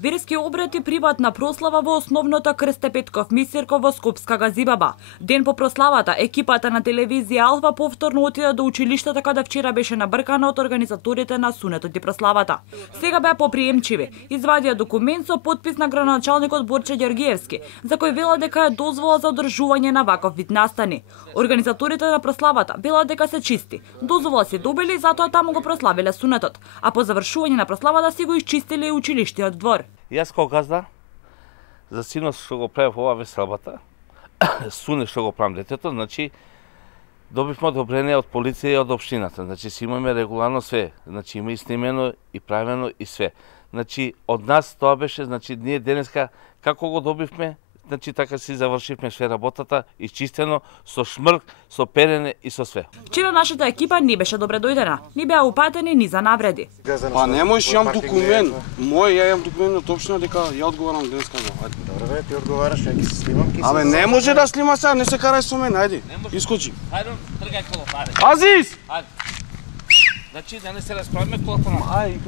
Верски обред и приватна прослава во основното Крсте Петков Мисирков во Скопска Газибаба. Ден по прославата, екипата на телевизија Алфа повторно отида до училиштето каде вчера беше набркана од организаторите на сунетот и прославата. Сега беа поприемчиви, извадија документ со подпис на градоначалникот Борче Ѓоргиевски, за кој вела дека е дозвола за одржување на ваков вид настани. Организаторите на прославата вела дека се чисти. Дозвола се добили, затоа таму го прославиле сунетот, а по завршување на прославата си го изчистиле и училиштиот двор. Јас како газда, за синот што го правев ова веселбата, суне што го правам детето, значи добивме одобрение од полиција и од општината. Значи си имаме регуларно све, значи има и снимено и правено и све. Значи од нас тоа беше, значи ние денеска како го добивме, значи така си завршивме све работата, изчистено, со шмрк, со перене и со све. Вчера нашата екипа не беше добре дојдена, ни беа упатени ни за навреди. Па не можеш, имам документ. Ја имам документ од општина дека ја одговарам денеска за. Ајде. Добре, ти одговараш, ја ги се снимам. Абе не може да снима сега, не се карај со мене, ајде. Искочи. Хајде, тргај колата, ајде. Азис! Ајде. Значи да не се расправиме колата на. Ајде,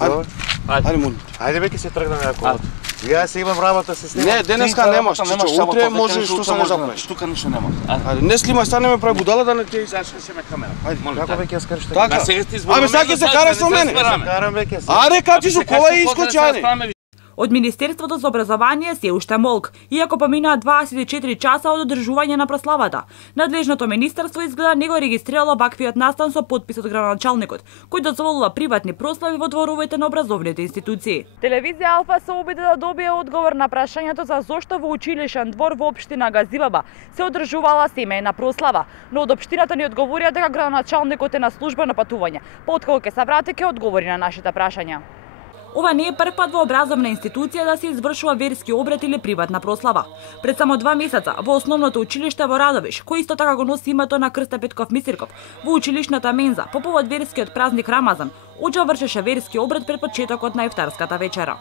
Ајде. Ајде, молим. Ајде бе, ќе се тргнеме ја колата. Ја се имам работа се снимам. Не, денеска немаш, чичо, утре можеш што само запреш. Тука ништо нема. Ајде, не снимај, станеме прави будала да не ти Зашли се ме камера. Ајде, молим. Како бе ќе скараш така? Да сега ти изборуваме. Абе сега ќе се караш со мене. Карам бе ќе се. Аре, качи со кола и искочи, ајде. Од Министерството за образование се уште молк, иако поминаа 24 часа од одржување на прославата. Надлежното министерство изгледа не го регистрирало ваквиот настан со подпис од градоначалникот, кој дозволува приватни прослави во дворовите на образовните институции. Телевизија Алфа се обиде да добие одговор на прашањето за зошто во училишен двор во општина Газибаба се одржувала семејна прослава, но од општината ни одговорија дека градоначалникот е на службено патување. Откако ќе се врати ќе одговори на нашите прашања. Ова не е прв пат во образовна институција да се извршува верски обред или приватна прослава. Пред само 2 месеца во основното училиште во Радовиш, кој исто така го носи името на Крсте Петков Мисирков, во училишната менза по повод верскиот празник Рамазан, оџа вршеше верски обред пред почетокот на ифтарската вечера.